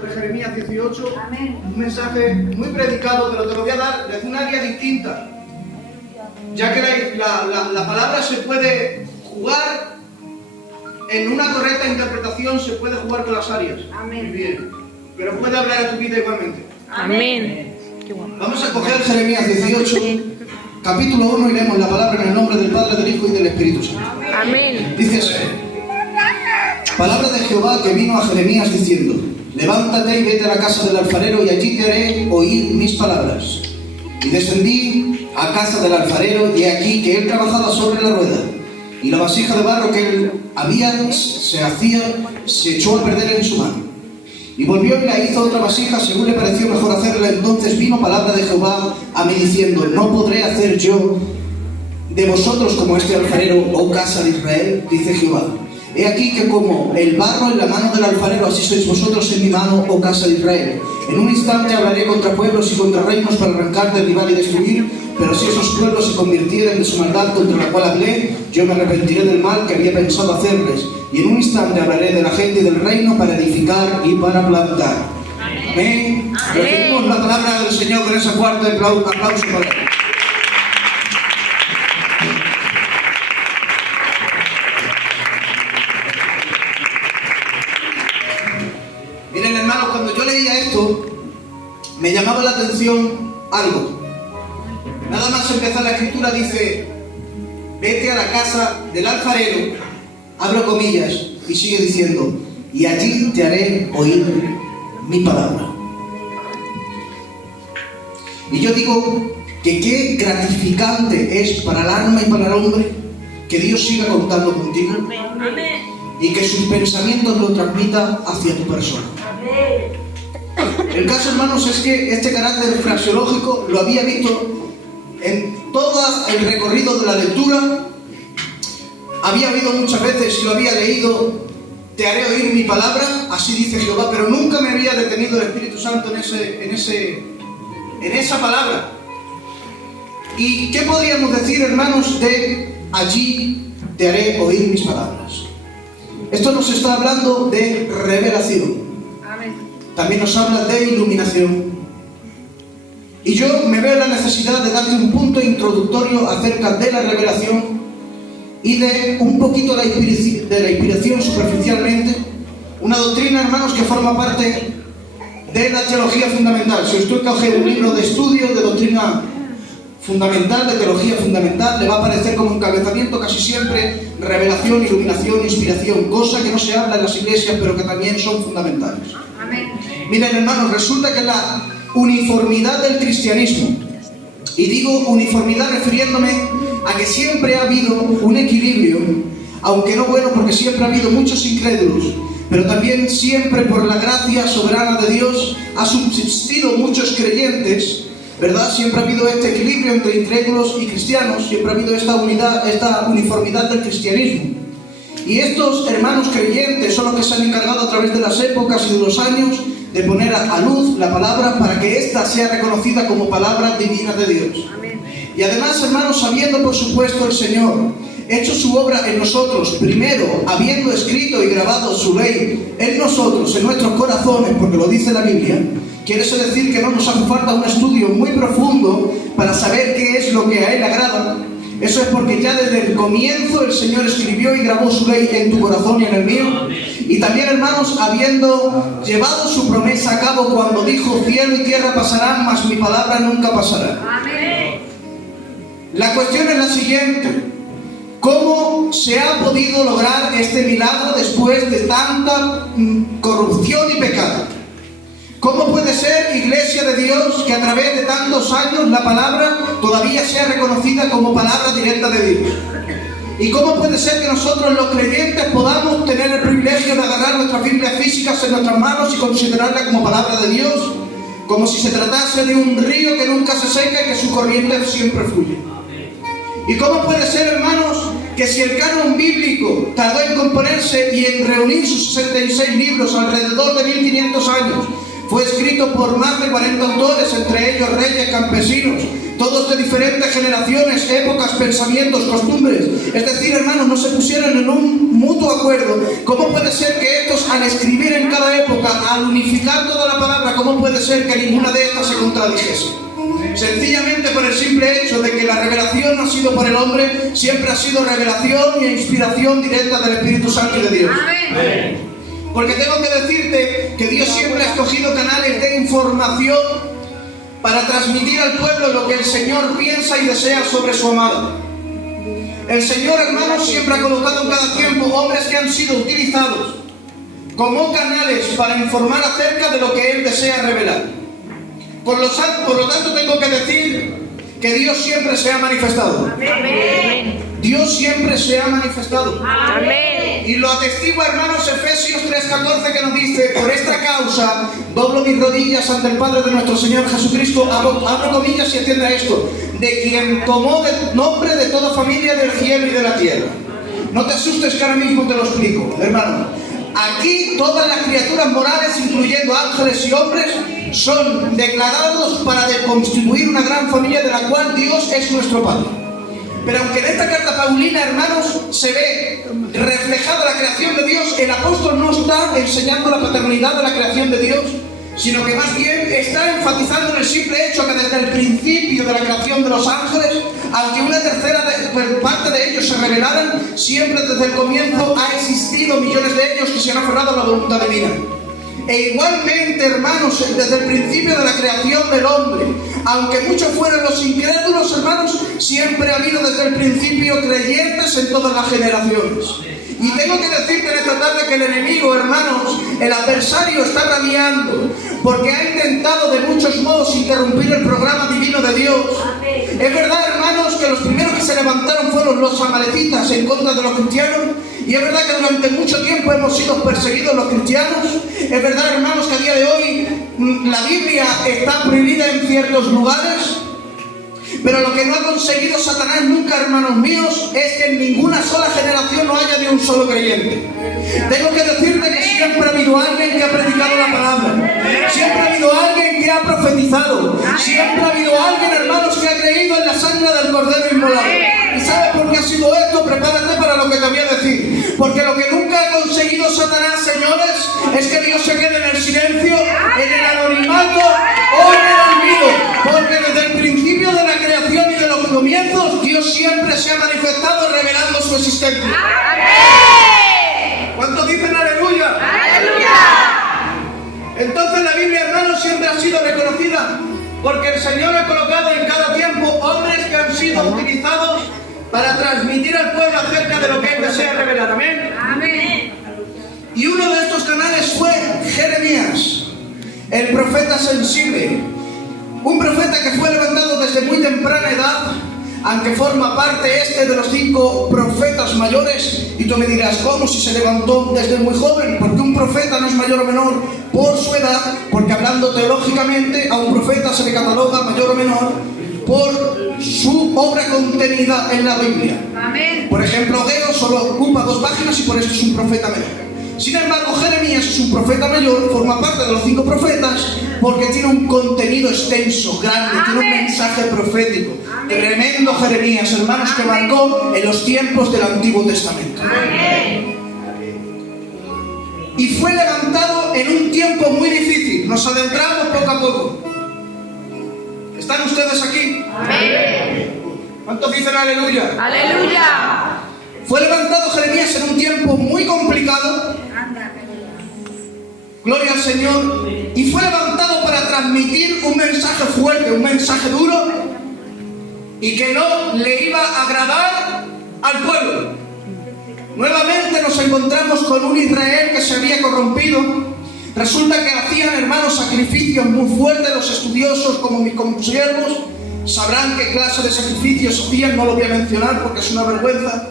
sobre Jeremías 18. Amén. Un mensaje muy predicado, pero te lo voy a dar desde un área distinta. Ya que la palabra se puede jugar, en una correcta interpretación se puede jugar con las áreas. Amén. Muy bien. Pero puede hablar a tu vida igualmente. Amén. Vamos a coger Jeremías 18, capítulo 1 y leemos la palabra en el nombre del Padre, del Hijo y del Espíritu Santo. Amén. Dice así: palabra de Jehová que vino a Jeremías diciendo: levántate y vete a la casa del alfarero y allí te haré oír mis palabras. Y descendí a casa del alfarero y he aquí que él trabajaba sobre la rueda, y la vasija de barro que él se echó a perder en su mano. Y volvió y la hizo otra vasija según le pareció mejor hacerla. Entonces vino palabra de Jehová a mí diciendo: no podré hacer yo de vosotros como este alfarero, oh casa de Israel, dice Jehová. He aquí que como el barro en la mano del alfarero, así sois vosotros en mi mano, oh casa de Israel. En un instante hablaré contra pueblos y contra reinos para arrancar, derribar y destruir, pero si esos pueblos se convirtieren de su maldad contra la cual hablé, yo me arrepentiré del mal que había pensado hacerles. Y en un instante hablaré de la gente y del reino para edificar y para plantar. Amén. Recibimos la palabra del Señor con ese fuerte aplauso para él. Miren, hermanos, cuando yo leía esto, me llamaba la atención algo. Nada más empezar la escritura dice: vete a la casa del alfarero, abro comillas, y sigue diciendo: y allí te haré oír mi palabra. Y yo digo que qué gratificante es para el alma y para el hombre que Dios siga contando contigo. Amén. Y que sus pensamientos lo transmita hacia tu persona. El caso, hermanos, es que este carácter fraseológico lo había visto en todo el recorrido de la lectura. Había oído muchas veces y lo había leído: te haré oír mi palabra, así dice Jehová, pero nunca me había detenido el Espíritu Santo en esa palabra. ¿Y qué podríamos decir, hermanos, de allí te haré oír mis palabras? Esto nos está hablando de revelación. Amén. También nos habla de iluminación. Y yo me veo la necesidad de darte un punto introductorio acerca de la revelación y de un poquito de la inspiración superficialmente. Una doctrina, hermanos, que forma parte de la teología fundamental. Si usted coge un libro de estudio de doctrina fundamental, de teología fundamental, le va a aparecer como encabezamiento casi siempre revelación, iluminación, inspiración, cosa que no se habla en las iglesias pero que también son fundamentales. Amén. Miren, hermanos, resulta que la uniformidad del cristianismo, y digo uniformidad refiriéndome a que siempre ha habido un equilibrio, aunque no bueno, porque siempre ha habido muchos incrédulos, pero también siempre por la gracia soberana de Dios ha subsistido muchos creyentes, ¿verdad? Siempre ha habido este equilibrio entre incrédulos y cristianos, siempre ha habido esta unidad, esta uniformidad del cristianismo. Y estos hermanos creyentes son los que se han encargado a través de las épocas y de los años de poner a luz la palabra para que ésta sea reconocida como palabra divina de Dios. Amén. Y además, hermanos, sabiendo por supuesto el Señor hecho su obra en nosotros, primero habiendo escrito y grabado su ley en nosotros, en nuestros corazones, porque lo dice la Biblia, quiere eso decir que no nos hace falta un estudio muy profundo para saber qué es lo que a Él agrada. Eso es porque ya desde el comienzo el Señor escribió y grabó su ley en tu corazón y en el mío. Y también, hermanos, habiendo llevado su promesa a cabo cuando dijo: cielo y tierra pasarán, mas mi palabra nunca pasará. Amén. La cuestión es la siguiente: ¿cómo se ha podido lograr este milagro después de tanta corrupción y pecado? ¿Cómo puede ser, iglesia de Dios, que a través de tantos años la palabra todavía sea reconocida como palabra directa de Dios? ¿Y cómo puede ser que nosotros los creyentes podamos tener el privilegio de agarrar nuestras Biblias físicas en nuestras manos y considerarla como palabra de Dios? Como si se tratase de un río que nunca se seca y que su corriente siempre fluye. ¿Y cómo puede ser, hermanos, que si el canon bíblico tardó en componerse y en reunir sus 66 libros alrededor de 1500 años, Fue escrito por más de 40 autores, entre ellos reyes, campesinos, todos de diferentes generaciones, épocas, pensamientos, costumbres. Es decir, hermanos, no se pusieron en un mutuo acuerdo. ¿Cómo puede ser que estos, al escribir en cada época, al unificar toda la palabra, cómo puede ser que ninguna de estas se contradijese? Sencillamente por el simple hecho de que la revelación no ha sido por el hombre, siempre ha sido revelación e inspiración directa del Espíritu Santo y de Dios. Amén. Porque tengo que decirte que Dios siempre ha escogido canales de información para transmitir al pueblo lo que el Señor piensa y desea sobre su amada. El Señor, hermanos, siempre ha colocado en cada tiempo hombres que han sido utilizados como canales para informar acerca de lo que Él desea revelar. Por lo tanto, tengo que decir que Dios siempre se ha manifestado. Amén. Dios siempre se ha manifestado. Amén. Y lo atestigua, hermanos, Efesios 3:14, que nos dice: por esta causa doblo mis rodillas ante el Padre de nuestro Señor Jesucristo, abro comillas y atienda esto, de quien tomó el nombre de toda familia del cielo y de la tierra. No te asustes que ahora mismo te lo explico, hermano. Aquí todas las criaturas morales, incluyendo ángeles y hombres, son declarados para constituir una gran familia de la cual Dios es nuestro Padre. Pero aunque en esta carta paulina, hermanos, se ve reflejada la creación de Dios, el apóstol no está enseñando la paternidad de la creación de Dios, sino que más bien está enfatizando en el simple hecho que desde el principio de la creación de los ángeles, aunque una tercera parte de ellos se revelaran, siempre desde el comienzo ha existido millones de ellos que se han aferrado a la voluntad divina. E igualmente, hermanos, desde el principio de la creación del hombre, aunque muchos fueran los incrédulos, hermanos, siempre ha habido desde el principio creyentes en todas las generaciones. Y tengo que decirte en esta tarde que el enemigo, hermanos, el adversario está rabiando, porque ha intentado de muchos modos interrumpir el programa divino de Dios. Es verdad, hermanos, que los primeros que se levantaron fueron los amalecitas en contra de los cristianos, y es verdad que durante mucho tiempo hemos sido perseguidos los cristianos. Es verdad, hermanos, que a día de hoy la Biblia está prohibida en ciertos lugares. Pero lo que no ha conseguido Satanás nunca, hermanos míos, es que en ninguna sola generación no haya ni un solo creyente. Tengo que decirte que siempre ha habido alguien que ha predicado la palabra. Siempre ha habido alguien que ha profetizado. Siempre ha habido alguien, hermanos, que ha creído en la sangre del Cordero inmolado. ¿Y sabes por qué ha sido esto? Prepárate para lo que te voy a decir. Porque lo que nunca ha conseguido Satanás, señores, es que Dios se quede en el silencio, en el anonimato o en el olvido. Porque desde el principio de la creación y de los comienzos, Dios siempre se ha manifestado revelando su existencia. Amén. ¿Cuántos dicen aleluya? Aleluya. Entonces la Biblia, hermanos, siempre ha sido reconocida porque el Señor ha colocado en cada tiempo hombres que han sido utilizados para transmitir al pueblo acerca de lo que Él desea revelar. Amén. Amén. Y uno de estos canales fue Jeremías, el profeta sensible. Un profeta que fue levantado desde muy temprana edad, aunque forma parte de los 5 profetas mayores. Y tú me dirás, ¿cómo si se levantó desde muy joven? Porque un profeta no es mayor o menor por su edad, porque hablando teológicamente a un profeta se le cataloga mayor o menor por su obra contenida en la Biblia. Amén. Por ejemplo, Ageo solo ocupa 2 páginas y por esto es un profeta menor. Sin embargo, Jeremías es un profeta mayor, forma parte de los 5 profetas, porque tiene un contenido extenso, grande, tiene un mensaje profético. Tremendo Jeremías, hermanos, que marcó en los tiempos del Antiguo Testamento. Amén. Y fue levantado en un tiempo muy difícil. Nos adentramos poco a poco. ¿Están ustedes aquí? Amén. ¿Cuántos dicen aleluya? Aleluya. Fue levantado Jeremías en un tiempo muy complicado. Gloria al Señor. Y fue levantado para transmitir un mensaje fuerte, un mensaje duro, y que no le iba a agradar al pueblo. Nuevamente nos encontramos con un Israel que se había corrompido. Resulta que hacían, hermanos, sacrificios muy fuertes. Los estudiosos, como mis consiervos, sabrán qué clase de sacrificios hacían. No lo voy a mencionar porque es una vergüenza.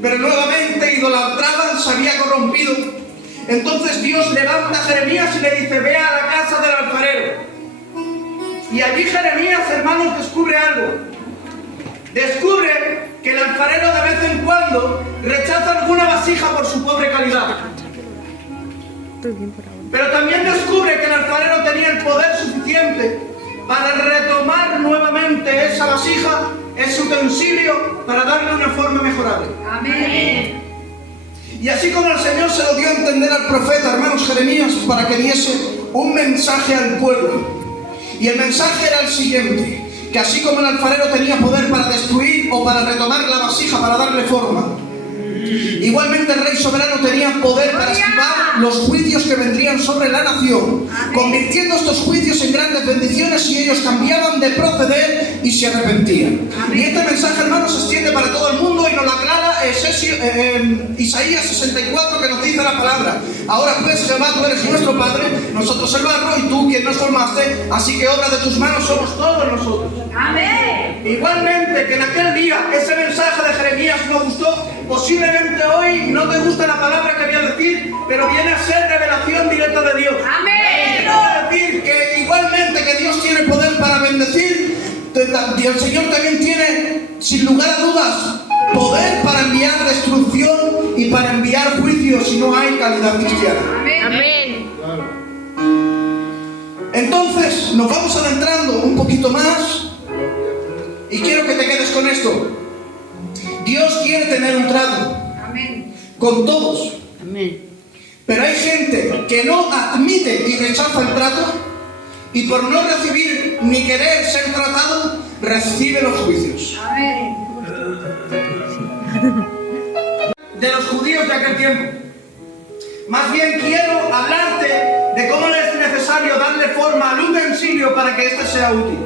Pero nuevamente idolatraban, se había corrompido. Entonces Dios levanta a Jeremías y le dice: ve a la casa del alfarero. Y allí Jeremías, hermanos, descubre algo. Descubre que el alfarero de vez en cuando rechaza alguna vasija por su pobre calidad. Pero también descubre que el alfarero vasija es utensilio para darle una forma mejorable. Amén. Y así como el Señor se lo dio a entender al profeta, hermanos, Jeremías, para que diese un mensaje al pueblo. Y el mensaje era el siguiente: que así como el alfarero tenía poder para destruir o para retomar la vasija para darle forma, igualmente el rey soberano tenía poder para esquivar los juicios que vendrían sobre la nación, convirtiendo estos juicios en grandes bendiciones si ellos cambiaban de proceder y se arrepentían. Y este mensaje, hermanos, se extiende para todo el mundo y nos lo aclara Isaías 64, que nos dice la palabra: ahora pues, Jehová, tú eres nuestro Padre, nosotros el barro y tú quien nos formaste, así que obra de tus manos somos todos nosotros. Amén. Igualmente que en aquel día ese mensaje de Jeremías no gustó, posiblemente hoy no te gusta la palabra que voy a decir, pero viene a ser revelación directa de Dios. Amén. Quiero decir que igualmente que Dios tiene poder para bendecir, y el Señor también tiene, sin lugar a dudas, poder para enviar destrucción y para enviar juicio si no hay calidad cristiana. Amén. Entonces nos vamos adentrando un poquito más y quiero que te quedes con esto. Dios quiere tener un trato con todos. Pero hay gente que no admite y rechaza el trato, y por no recibir ni querer ser tratado, recibe los juicios. De los judíos de aquel tiempo. Más bien quiero hablarte de cómo es necesario darle forma al utensilio para que éste sea útil.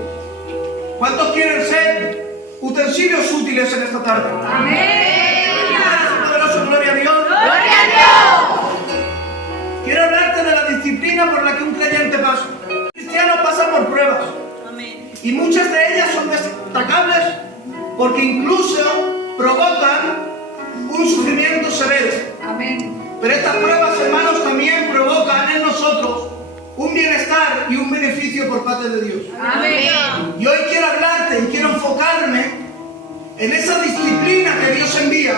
¿Cuántos quieren ser utensilios útiles en esta tarde? Amén. Poderoso, gloria a Dios. Gloria a Dios. Quiero hablarte de la disciplina por la que un creyente pasa. Un cristiano pasa por pruebas. Amén. Y muchas de ellas son destacables porque incluso provocan un sufrimiento severo. Amén. Pero estas pruebas, hermanos, también provocan en nosotros un bienestar y un beneficio por parte de Dios. Amén. Y hoy quiero hablarte y quiero enfocarme en esa disciplina que Dios envía,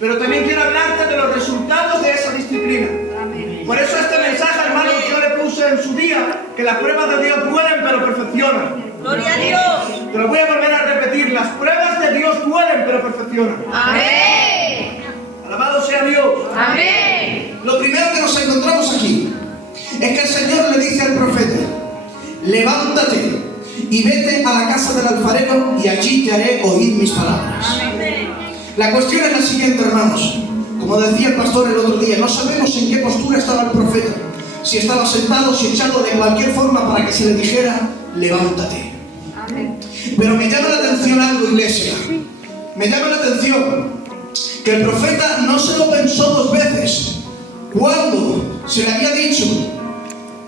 pero también quiero hablarte de los resultados de esa disciplina. Amén. Por eso este mensaje, hermanos, yo le puse en su día que las pruebas de Dios duelen pero perfeccionan. Gloria a Dios. Te lo voy a volver a repetir: las pruebas de Dios duelen pero perfeccionan. Amén. Alabado sea Dios. Amén. Lo primero que nos encontramos aquí es que el Señor le dice al profeta: levántate y vete a la casa del alfarero y allí te haré oír mis palabras. Amén. La cuestión es la siguiente, hermanos. Como decía el pastor el otro día, no sabemos en qué postura estaba el profeta. Si estaba sentado, si echado de cualquier forma para que se le dijera: levántate. Amén. Pero me llama la atención algo, iglesia. Me llama la atención que el profeta no se lo pensó dos veces cuando se le había dicho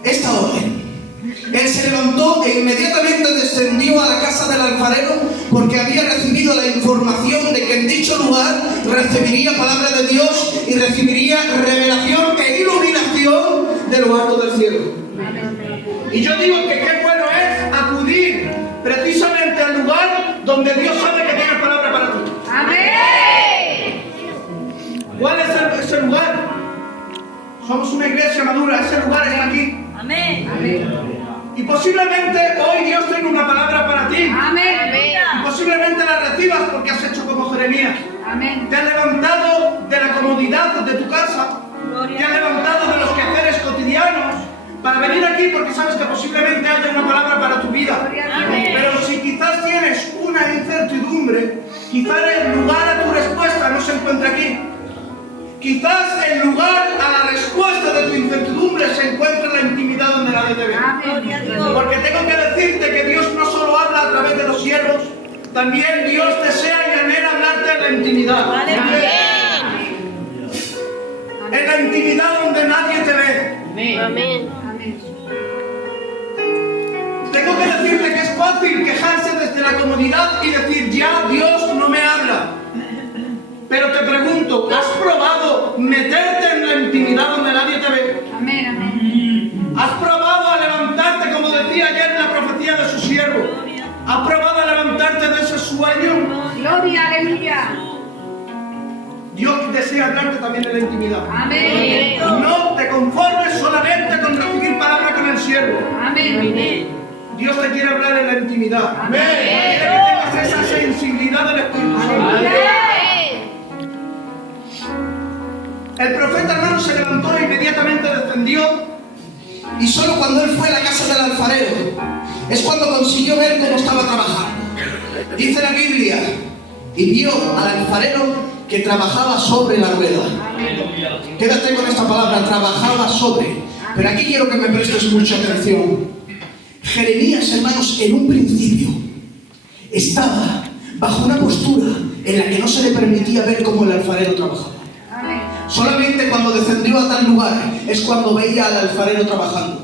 esta orden. Él se levantó e inmediatamente descendió a la casa del alfarero porque había recibido la información de que en dicho lugar recibiría palabra de Dios y recibiría revelación e iluminación de lo alto del cielo. Y yo digo que qué bueno es acudir precisamente al lugar donde Dios sabe que tiene palabra para ti. Amén. ¿Cuál es ese lugar? Somos una iglesia madura, ese lugar está aquí. Amén. Y Y posiblemente hoy Dios tenga una palabra para ti. Amén. Y posiblemente la recibas porque has hecho como Jeremías. Amén. Te has levantado de la comodidad de tu casa. Gloria Te has levantado de los quehaceres cotidianos para venir aquí porque sabes que posiblemente haya una palabra para tu vida. Amén. Pero si quizás tienes una incertidumbre, quizás el lugar a tu respuesta no se encuentra aquí. Quizás el lugar a la respuesta de tu incertidumbre se encuentra en la intimidad donde nadie te ve. Gloria a Dios. Porque tengo que decirte que Dios no solo habla a través de los siervos, también Dios desea y anhela hablarte en la intimidad. Amén. En la intimidad donde nadie te ve. Amén. Tengo que decirte que es fácil quejarse desde la comodidad y decir, ya Dios no me habla. Pero te pregunto, ¿has probado meterte en la intimidad donde nadie te ve? Amén. Amén. ¿Has probado a levantarte, como decía ayer en la profecía de su siervo? ¿Has probado a levantarte de ese sueño? Gloria, aleluya. Dios desea hablarte también en la intimidad. Amén. No te conformes solamente con recibir palabra con el siervo. Amén. Dios te quiere hablar en la intimidad. Amén. Quiere que tengas esa sensibilidad del Espíritu Santo. El profeta, hermano, se levantó e inmediatamente descendió, y solo cuando él fue a la casa del alfarero es cuando consiguió ver cómo estaba trabajando. Dice la Biblia, y vio al alfarero que trabajaba sobre la rueda. Quédate con esta palabra, trabajaba sobre. Pero aquí quiero que me prestes mucha atención. Jeremías, hermanos, en un principio estaba bajo una postura en la que no se le permitía ver cómo el alfarero trabajaba. Solamente cuando descendió a tal lugar es cuando veía al alfarero trabajando.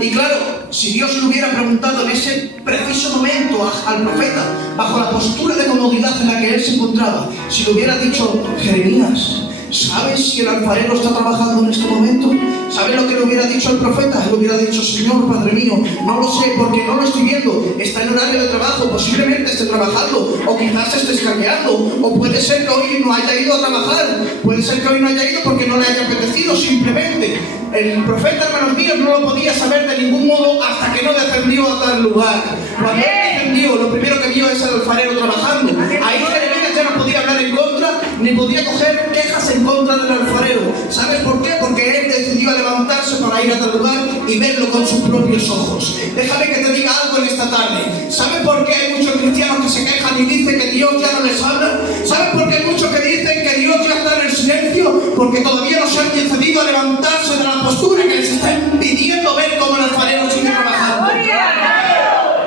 Y claro, si Dios le hubiera preguntado en ese preciso momento al profeta, bajo la postura de comodidad en la que él se encontraba, si le hubiera dicho: Jeremías, ¿sabes si el alfarero está trabajando en este momento? ¿Sabes lo que le hubiera dicho al profeta? Él hubiera dicho: Señor, Padre mío, no lo sé porque no lo estoy viendo. Está en horario de trabajo, posiblemente esté trabajando, o quizás esté escaqueando, o puede ser que hoy no haya ido a trabajar, puede ser que hoy no haya ido porque no le haya apetecido simplemente. El profeta, hermanos míos, no lo podía saber de ningún modo hasta que no descendió a tal lugar. Cuando él descendió, lo primero que vio es al alfarero trabajando. Ahí Jeremías ya no podía hablar en contra, ni podía coger quejas en contra del alfarero. ¿Sabes por qué? Porque él decidió levantarse para ir a tal lugar y verlo con sus propios ojos. Déjame que te diga algo en esta tarde. ¿Sabes por qué hay muchos cristianos que se quejan y dicen que Dios ya no les habla? ¿Sabes por qué hay muchos que dicen que Dios ya está en el silencio? Porque todavía no se han decidido a levantarse de la postura que les está impidiendo ver cómo el alfarero sigue trabajando.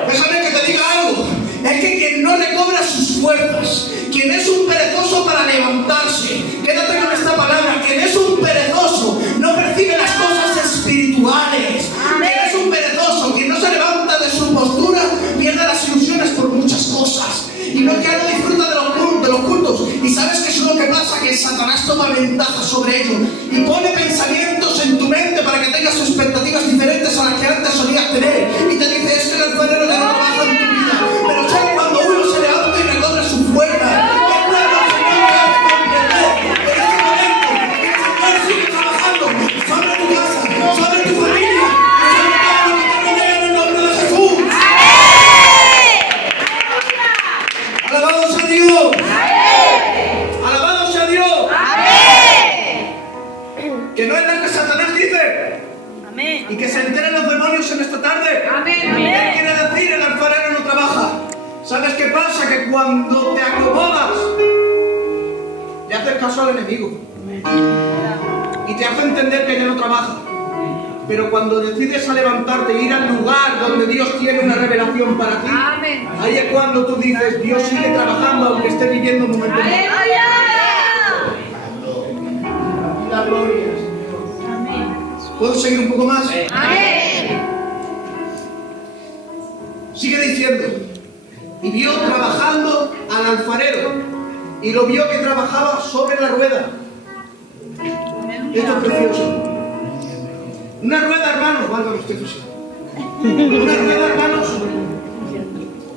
Déjame que te diga algo. Es que quien no recobra sus fuerzas, quien es un perezoso para levantarse, quédate con esta palabra, quien es un perezoso no percibe las cosas espirituales. Quien es un perezoso, quien no se levanta de su postura, pierde las ilusiones por muchas cosas y no disfruta de los cultos. Y sabes qué es lo que pasa, que Satanás toma ventaja sobre ello y pone pensamientos en tu mente para que tengas expectativas diferentes a las que antes solías tener, y te dice: es que el alfarero ya no trabaja en tu vida. Pero ¿sabes? Cuando uno se levanta y recobra su fuerza, es cuando el Señor te hace comprender en este momento que el Señor sigue trabajando sobre tu casa, sobre tu familia, sobre todo lo que te rodea, en el nombre de Jesús. ¡Alabado sea Dios! ¡Alabado sea Dios! Que no es lo que Satanás dice. Amén. Y que se enteren los demonios en esta tarde. Amén. ¿Qué quiere decir el alfarero no trabaja? ¿Sabes qué pasa? Que cuando te acomodas, le haces caso al enemigo y te hace entender que ya no trabaja. Pero cuando decides a levantarte e ir al lugar donde Dios tiene una revelación para ti, Amén. ahí es cuando tú dices: Dios sigue trabajando aunque esté viviendo un momento malo. La gloria, Señor. Amén. ¿Puedo seguir un poco más? Amén. Sigue diciendo: y vio trabajando al alfarero, y lo vio que trabajaba sobre la rueda. Esto es precioso. Una rueda, hermanos, válgame usted, José. Una rueda, hermanos,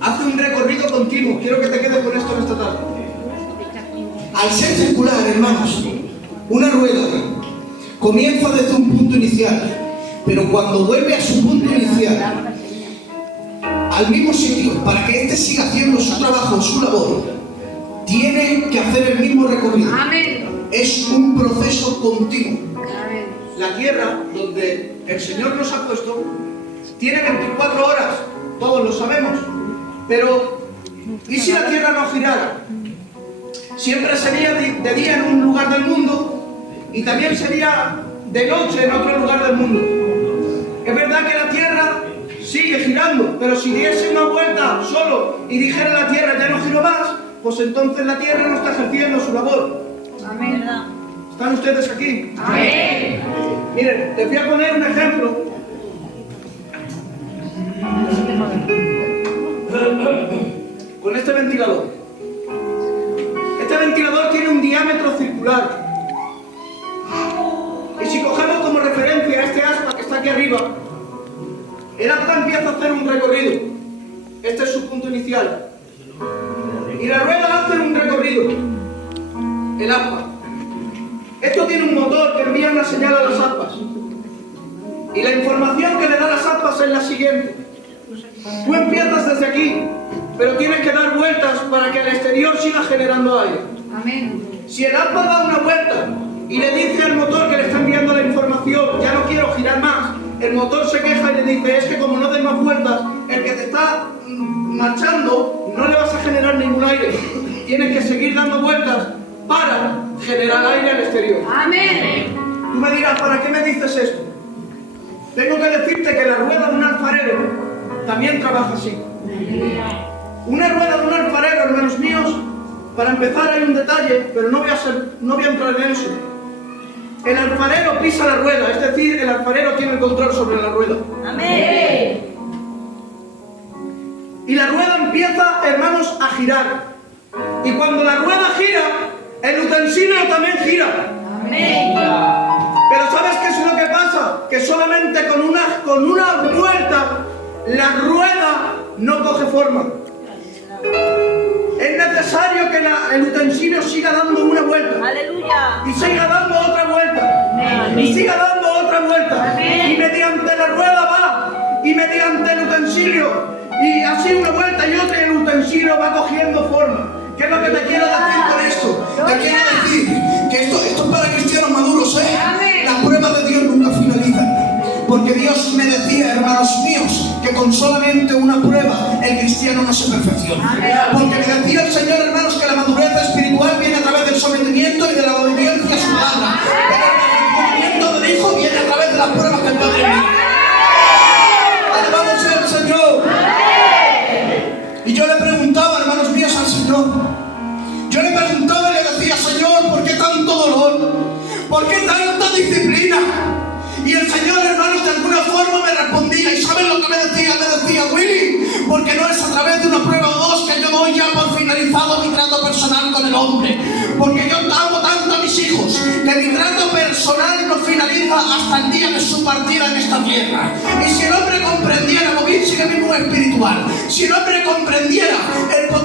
hace un recorrido continuo. Quiero que te quedes con esto en esta tarde. Al ser circular, hermanos, una rueda comienza desde un punto inicial, pero cuando vuelve a su punto inicial, al mismo sitio, para que éste siga haciendo su trabajo, su labor, tiene que hacer el mismo recorrido. Amén. Es un proceso continuo. Amén. La tierra donde el Señor nos ha puesto tiene 24 horas, todos lo sabemos, pero ¿y si la tierra no girara? Siempre sería de día en un lugar del mundo y también sería de noche en otro lugar del mundo. Es verdad que la tierra sigue girando, pero si diese una vuelta solo y dijera la tierra ya no giro más, pues entonces la tierra no está ejerciendo su labor. Amén. ¿Están ustedes aquí? Amén. Miren, les voy a poner un ejemplo. Con este ventilador. Este ventilador tiene un diámetro circular. Y si cogemos como referencia este aspa que está aquí arriba, el aspa empieza a hacer un recorrido. Este es su punto inicial. Y la rueda hace un recorrido. El aspa. Esto tiene un motor que envía una señal a las aspas. Y la información que le da las aspas es la siguiente. Tú empiezas desde aquí, pero tienes que dar vueltas para que el exterior siga generando aire. Amén. Si el AMPA da una vuelta y le dice al motor que le está enviando la información, ya no quiero girar más, el motor se queja y le dice, es que como no des más vueltas, el que te está marchando no le vas a generar ningún aire. Tienes que seguir dando vueltas para generar aire al exterior. Amén. Tú me dirás, ¿para qué me dices esto? Tengo que decirte que la rueda de un alfarero también trabaja así. Una rueda de un alfarero, hermanos míos, para empezar hay un detalle, pero no voy a entrar en eso. El alfarero pisa la rueda, es decir, el alfarero tiene el control sobre la rueda. Amén. Y la rueda empieza, hermanos, a girar. Y cuando la rueda gira, el utensilio también gira. Amén. Pero ¿sabes qué es lo que pasa? Que solamente con una vuelta la rueda no coge forma. Es necesario que el utensilio siga dando una vuelta. Aleluya. Y siga dando otra vuelta. Amén. Y siga dando otra vuelta. Amén. Y mediante la rueda va. Y mediante el utensilio. Y así una vuelta y otra y el utensilio va cogiendo forma. ¿Qué es lo que te quiero decir con esto? Te quiero decir que esto es para cristianos maduros, ¿eh? Amén. Las pruebas de Dios nunca finalizan. Porque Dios me decía, hermanos míos, que con solamente una prueba el cristiano no se perfecciona. Porque me decía el Señor, hermanos, que la madurez espiritual viene a través del sometimiento y de la obediencia a su palabra. Pero el crecimiento del Hijo viene a través de las pruebas que el Padre envía. Alabado sea el Señor. Y yo le preguntaba, hermanos míos, al Señor. Yo le preguntaba y le decía, Señor, ¿por qué tanto dolor? ¿Por qué tanta disciplina? Y el Señor, hermanos, de alguna forma me respondía. ¿Y saben lo que me decía? Me decía, Willy, porque no es a través de una prueba o dos que yo doy ya por finalizado mi trato personal con el hombre. Porque yo amo tanto a mis hijos que mi trato personal no finaliza hasta el día de su partida en esta tierra. Y si el hombre comprendiera, Bobín sigue vivo espiritual, si el hombre comprendiera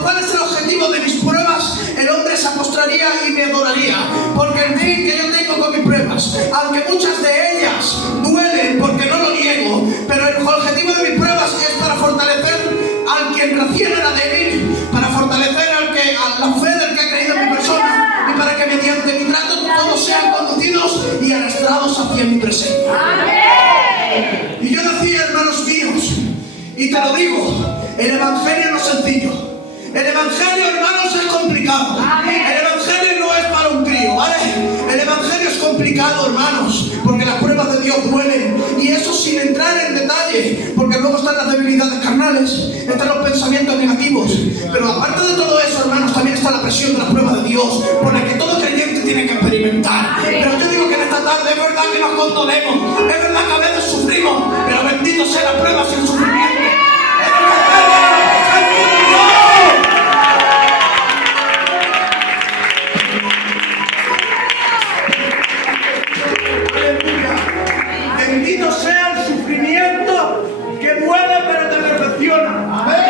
cuál es el objetivo de mis pruebas, el hombre se postraría y me adoraría. Porque el fin que yo tengo con mis pruebas, aunque muchas de ellas duelen, porque no lo niego, pero el objetivo de mis pruebas es para fortalecer al quien recién era débil, para fortalecer a la fe del que ha creído en mi persona, y para que mediante mi trato todos sean conducidos y arrastrados hacia mi presencia. Amén. Y yo decía, hermanos míos, y te lo digo, el evangelio no es sencillo. El evangelio, hermanos, es complicado. El evangelio no es para un crío, ¿vale? El evangelio es complicado, hermanos, porque las pruebas de Dios duelen. Y eso sin entrar en detalle, porque luego están las debilidades carnales, están los pensamientos negativos. Pero aparte de todo eso, hermanos, también está la presión de las pruebas de Dios, por la que todo creyente tiene que experimentar. Pero yo digo que en esta tarde es verdad que nos condolemos, es verdad que a veces sufrimos, pero bendito sea la prueba sin sufrimiento. Es necesario la presencia de Dios. Bendito sea el sufrimiento que duele pero te perfecciona. Amén.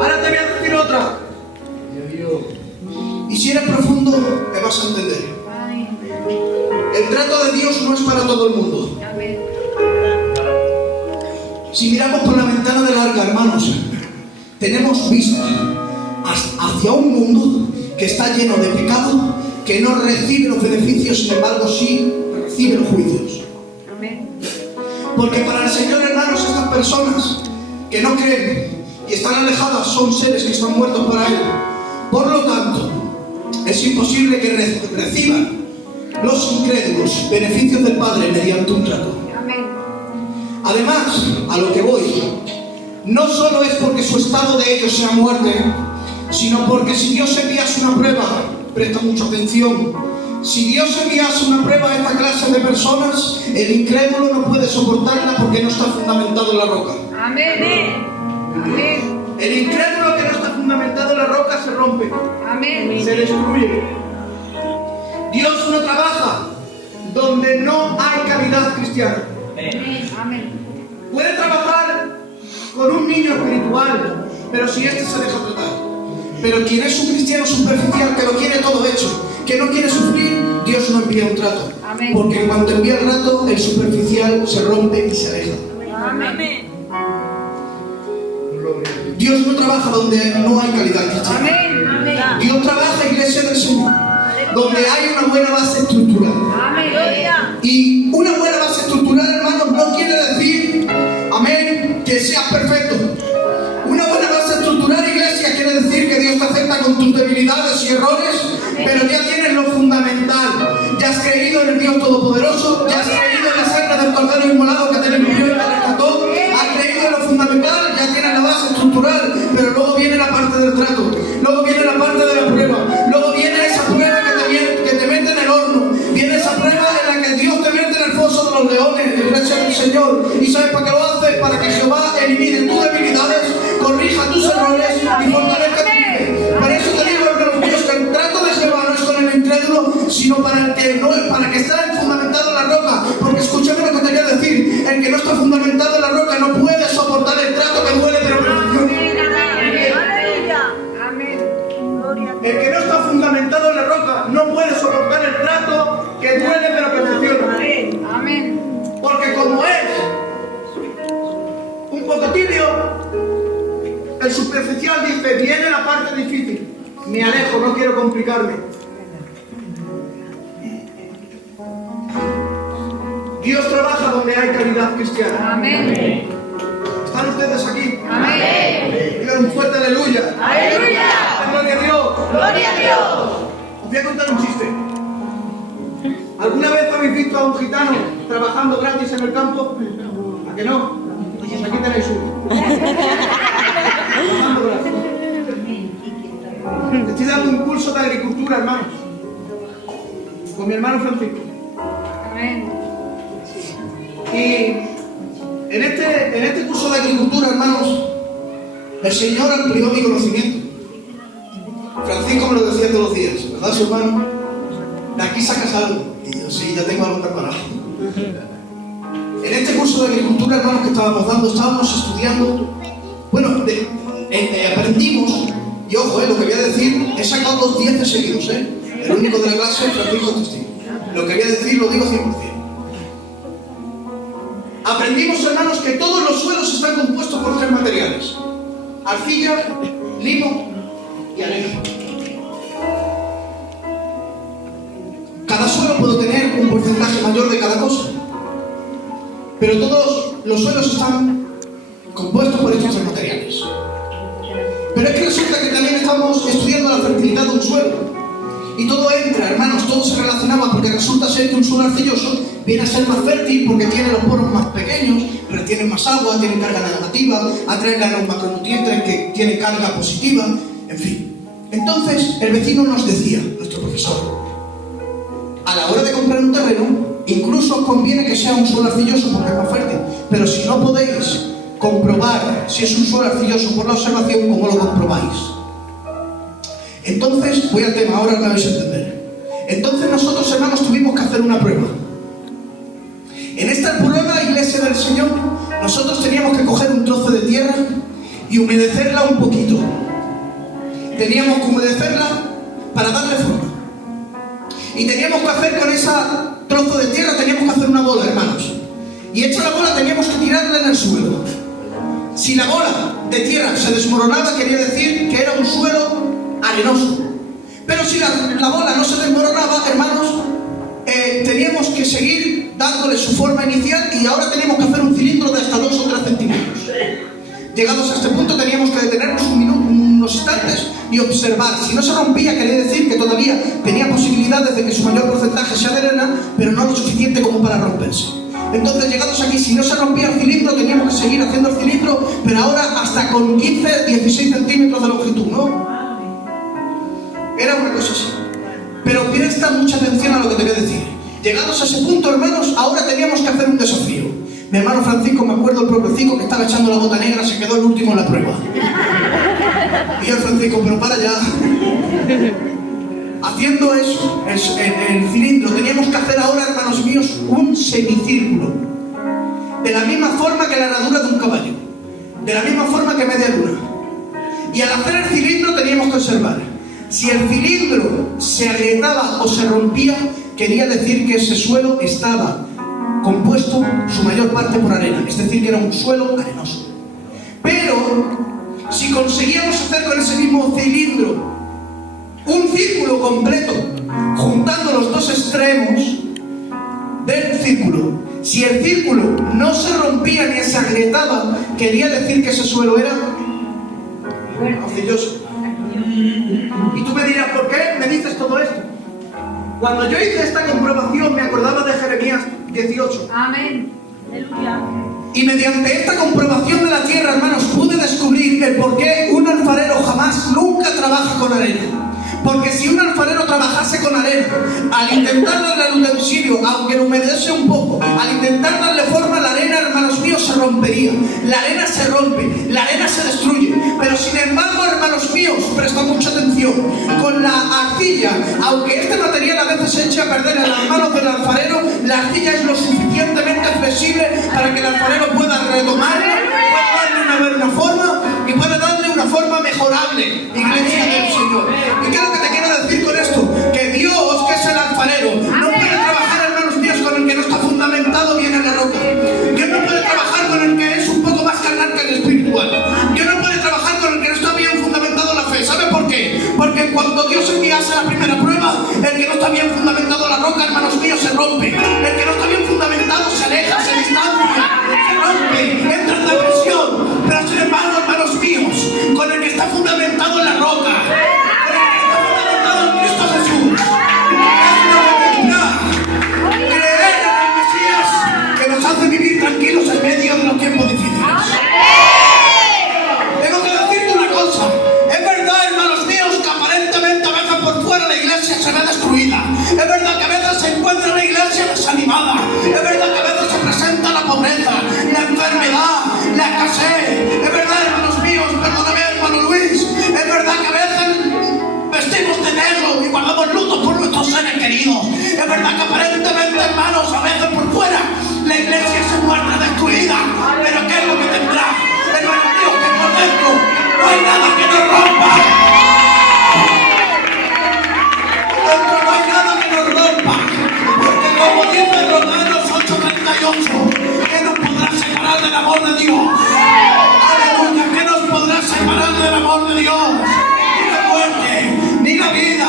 Ahora te voy a decir otra. Y si eres profundo, me vas a entender. El trato de Dios no es para todo el mundo. Si miramos por la ventana del arca, hermanos, tenemos vista hacia un mundo que está lleno de pecado, que no recibe los beneficios, sin embargo sí recibe los juicios. Porque para el Señor, hermanos, estas personas que no creen y están alejadas son seres que están muertos para Él. Por lo tanto, es imposible que reciban los incrédulos beneficios del Padre mediante un trato. Además, a lo que voy, no solo es porque su estado de ellos sea muerte, sino porque si Dios enviase una prueba, presta mucha atención, si Dios enviase una prueba a esta clase de personas, el incrédulo no puede soportarla porque no está fundamentado en la roca. Amén. Amén. El incrédulo que no está fundamentado en la roca se rompe, Amén. se destruye. Dios no trabaja donde no hay caridad cristiana. Amén. Puede trabajar con un niño espiritual, pero si éste se deja tratar. Pero quien es un cristiano superficial, que lo quiere todo hecho, que no quiere sufrir, Dios no envía envía un trato. Amén. Porque en cuanto envía el trato, el superficial se rompe y se aleja. Amén. Dios no trabaja donde no hay calidad cristiana. Amén. Dios trabaja, iglesia del Señor, donde hay una buena base estructural. Amén. Y una buena base estructural, hermanos, no quiere decir, amén, que seas perfecto. Una buena base estructural, iglesia, quiere decir que Dios te acepta con tus debilidades y errores, pero ya tienes lo fundamental. Ya has creído en el Dios Todopoderoso, ya has creído en la sangre del Cordero Inmolado que te limpió y te rescató, has creído en lo fundamental, ya tienes la base estructural, pero luego viene la parte del trato, luego viene la parte de la prueba, luego viene esa prueba que te mete en el horno, viene esa prueba en la que Dios te mete en el foso de los leones, gracias al Señor. ¿Y sabes para qué lo hace? Para que Jehová elimine tus debilidades, corrija tus errores y fortalezca tu fe. Para eso te digo, hermanos míos, que el trato de Jehová no es con el incrédulo, sino para el que no, para que está fundamentado en la roca. Porque escúchame lo que te voy a decir: el que no está fundamentado en la roca no puede soportar el trato que duele pero perfecciona. El que no está fundamentado en la roca no puede soportar el trato que duele pero perfecciona. Amén. Porque como es un poco tibio, el superficial dice, viene la parte difícil, me alejo, no quiero complicarme. Dios trabaja donde hay calidad cristiana. Amén. ¿Están ustedes aquí? Amén. Digan un fuerte aleluya. Aleluya. Gloria a Dios. Gloria a Dios. Os voy a contar un chiste. ¿Alguna vez habéis visto a un gitano trabajando gratis en el campo? ¿A que no? Pues aquí tenéis uno. Trabajando gratis. Estoy dando un curso de agricultura, hermanos, con mi hermano Francisco. Amén. Y en este curso de agricultura, hermanos, el Señor amplió mi conocimiento. Francisco me lo decía todos los días, ¿verdad, su hermano? De aquí sacas algo. Y yo, sí, ya tengo algo preparado. En este curso de agricultura, hermanos, que estábamos dando, estábamos estudiando. Bueno, aprendimos, y ojo, lo que voy a decir, he sacado 2 10 seguidos, El único de la clase es Francisco Testigo. Lo que voy a decir lo digo 100%. Aprendimos, hermanos, que todos los suelos están compuestos por 3 materiales: arcilla, limo y arena. Cada suelo puede tener un porcentaje mayor de cada cosa, pero todos los suelos están compuestos por estos 3 materiales. Pero es que resulta que también estamos estudiando la fertilidad de un suelo. Y todo entra, hermanos, todo se relacionaba, porque resulta ser que un suelo arcilloso viene a ser más fértil porque tiene los poros más pequeños, retiene más agua, tiene carga negativa, atrae los macronutrientes que tienen carga positiva, en fin. Entonces, el vecino nos decía, nuestro profesor, a la hora de comprar un terreno, incluso os conviene que sea un suelo arcilloso porque es más fértil, pero si no podéis comprobar si es un suelo arcilloso por la observación, ¿cómo lo comprobáis? Entonces, voy al tema, ahora lo vais a entender. Entonces nosotros, hermanos, tuvimos que hacer una prueba. En esta prueba, iglesia del Señor, nosotros teníamos que coger un trozo de tierra y humedecerla un poquito. Teníamos que humedecerla para darle forma. Y teníamos que hacer con ese trozo de tierra, teníamos que hacer una bola, hermanos. Y hecha la bola, teníamos que tirarla en el suelo. Si la bola de tierra se desmoronaba, quería decir que era un suelo arenoso. Pero si la bola no se desmoronaba, hermanos, teníamos que seguir dándole su forma inicial, y ahora teníamos que hacer un cilindro de hasta 2 o 3 centímetros. Llegados a este punto teníamos que detenernos unos instantes y observar. Si no se rompía, quería decir que todavía tenía posibilidades de que su mayor porcentaje sea de arena, pero no lo suficiente como para romperse. Entonces, llegados aquí, si no se rompía el cilindro, teníamos que seguir haciendo el cilindro, pero ahora hasta con 15, 16 centímetros de longitud, ¿no? Era una cosa así. Pero presta mucha atención a lo que te voy a decir. Llegados a ese punto, hermanos, ahora teníamos que hacer un desafío. Mi hermano Francisco, me acuerdo, el pobrecito que estaba echando la gota negra, se quedó el último en la prueba. Y el Francisco, pero para ya. Haciendo eso, el cilindro, teníamos que hacer ahora, hermanos míos, un semicírculo. De la misma forma que la herradura de un caballo. De la misma forma que media luna. Y al hacer el cilindro teníamos que observar. Si el cilindro se agrietaba o se rompía, quería decir que ese suelo estaba compuesto su mayor parte por arena, es decir, que era un suelo arenoso. Pero si conseguíamos hacer con ese mismo cilindro un círculo completo, juntando los dos extremos del círculo, si el círculo no se rompía ni se agrietaba, quería decir que ese suelo era arcilloso. Y tú me dirás, ¿por qué me dices todo esto? Cuando yo hice esta comprobación me acordaba de Jeremías 18. Amén. Aleluya. Y mediante esta comprobación de la tierra, hermanos, pude descubrir el por qué un alfarero jamás, nunca trabaja con arena. Porque si un alfarero trabajase con arena, al intentar darle al utensilio, aunque lo humedece un poco, al intentar darle forma, la arena, hermanos míos, se rompería. La arena se rompe, la arena se destruye. Pero sin embargo, hermanos míos, presta mucha atención, con la arcilla, aunque este material a veces se eche a perder en las manos del alfarero, la arcilla es lo suficientemente flexible para que el alfarero pueda retomarla, pueda darle una forma y pueda darle una forma mejorable, iglesia del Señor. ¿Y qué es lo que te quiero decir con esto? Que Dios, que es el alfarero, no puede trabajar, hermanos míos, con el que no está fundamentado bien en la roca. Dios no puede trabajar con el que es un poco más carnal que el espiritual. Dios no puede trabajar con el que no está bien fundamentado en la fe. ¿Sabe por qué? Porque cuando Dios enviase la primera prueba, el que no está bien fundamentado en la roca, hermanos míos, se rompe. El que no está bien fundamentado se aleja, se distancia, se rompe, entra en depresión. Pero sin embargo, hermanos míos, con el que está fundamentado en la roca, con el que está fundamentado en Cristo Jesús, es una oportunidad. Creer en el Mesías que nos hace vivir tranquilos en medio de los tiempos difíciles. Tengo que decirte una cosa. Es verdad, hermanos míos, que aparentemente a veces por fuera la iglesia se ve destruida. Es verdad que a veces se encuentra una iglesia desanimada. Es verdad que a veces se presenta la pobreza, la enfermedad, la escasez. Es verdad, hermanos míos, perdóname, hermano Luis. Es verdad que a veces vestimos de negro y guardamos luto por nuestros seres queridos. Es verdad que aparentemente, hermanos, a veces por fuera la iglesia se muestra destruida. Pero ¿qué es lo que tendrá? Hermanos míos, que por dentro no hay nada que nos rompa. Por dentro no hay nada que nos rompa. Porque como dice Romanos 8:38, ¿qué nos podrá separar del amor de Dios? Aleluya, ¿qué nos podrá separar del amor de Dios? Ni la muerte, ni la vida,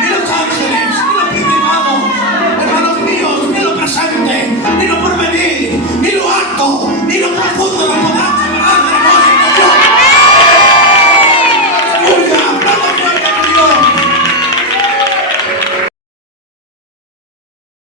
ni los ángeles, ni los principados, hermanos míos, ni lo presente, ni lo porvenir, ni lo alto, ni lo profundo,